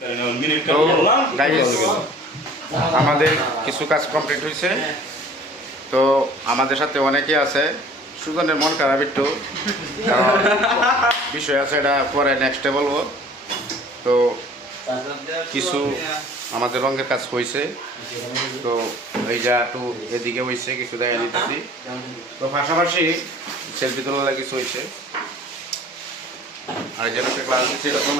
তো গাইস, আমাদের কিছু কাজ কমপ্লিট হয়েছে। তো আমাদের সাথে অনেকে আছে। সুজনের মন খারাপ একটু, কারণ বিষয় আছে, এটা পরে নেক্সটে বলবো। তো কিছু আমাদের রঙের কাজ হয়েছে, তো এই যা একটু এদিকে হয়েছে, কিছু দেখা দিতেছি। তো পাশাপাশি সেলফি তোলা কিছু হয়েছে। আর যেন একটা ক্লাস দিচ্ছে এরকম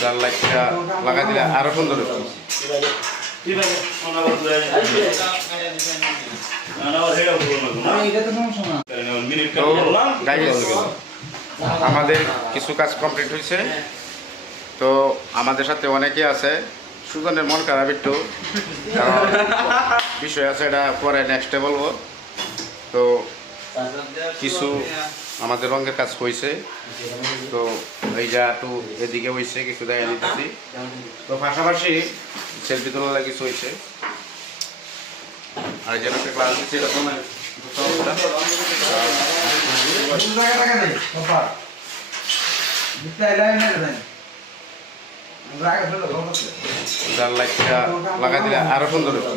যার লাইটটা লাগাই দিলে আরো সুন্দর হতো। তো গাইস, আমাদের কিছু কাজ কমপ্লিট হয়েছে। তো আমাদের সাথে অনেকে আছে। সুজনের মন খারাপ একটু, কারণ বিষয় আছে, এটা পরে নেক্সটে বলবো। তো কিছু আমাদের রঙের কাজ হয়েছে। তো এই যা একটু এদিকে হয়েছে, কিছু দেখা দিতেছি। তো পাশাপাশি সেলফি তোলা কিছু হয়েছে। আর যেন একটা ক্লাস দিচ্ছে এরকম যার লাইটটা লাগাই দিলে আরো সুন্দর হতো।